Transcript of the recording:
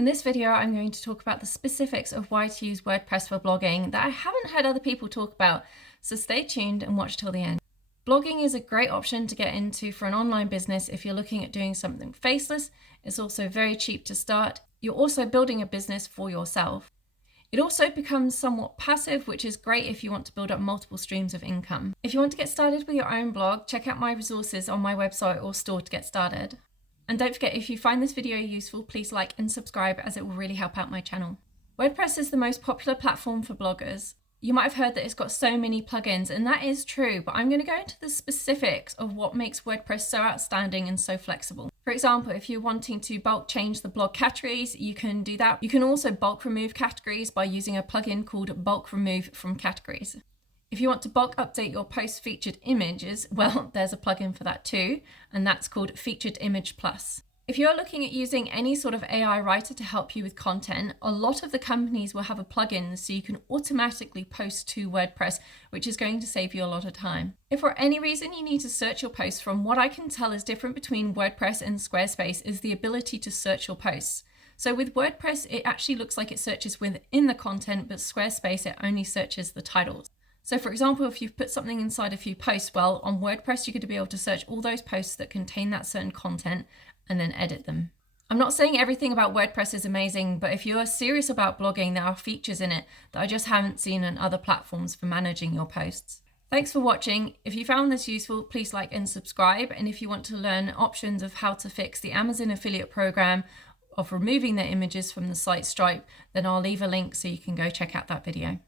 In this video, I'm going to talk about the specifics of why to use WordPress for blogging that I haven't heard other people talk about, so stay tuned and watch till the end. Blogging is a great option to get into for an online business if you're looking at doing something faceless. It's also very cheap to start. You're also building a business for yourself. It also becomes somewhat passive, which is great if you want to build up multiple streams of income. If you want to get started with your own blog, check out my resources on my website or store to get started. And don't forget, if you find this video useful, please like and subscribe as it will really help out my channel. WordPress is the most popular platform for bloggers. You might have heard that it's got so many plugins, and that is true, but I'm going to go into the specifics of what makes WordPress so outstanding and so flexible. For example, if you're wanting to bulk change the blog categories, you can do that. You can also bulk remove categories by using a plugin called Bulk Remove from Categories. If you want to bulk update your post featured images, well, there's a plugin for that too, and that's called Featured Image Plus. If you're looking at using any sort of AI writer to help you with content, a lot of the companies will have a plugin so you can automatically post to WordPress, which is going to save you a lot of time. If for any reason you need to search your posts, from what I can tell is different between WordPress and Squarespace is the ability to search your posts. So with WordPress, it actually looks like it searches within the content, but Squarespace, it only searches the titles. So for example, if you've put something inside a few posts, well, on WordPress, you're going to be able to search all those posts that contain that certain content and then edit them. I'm not saying everything about WordPress is amazing, but if you are serious about blogging, there are features in it that I just haven't seen on other platforms for managing your posts. Thanks for watching. If you found this useful, please like and subscribe. And if you want to learn options of how to fix the Amazon affiliate program of removing their images from the site Stripe, then I'll leave a link so you can go check out that video.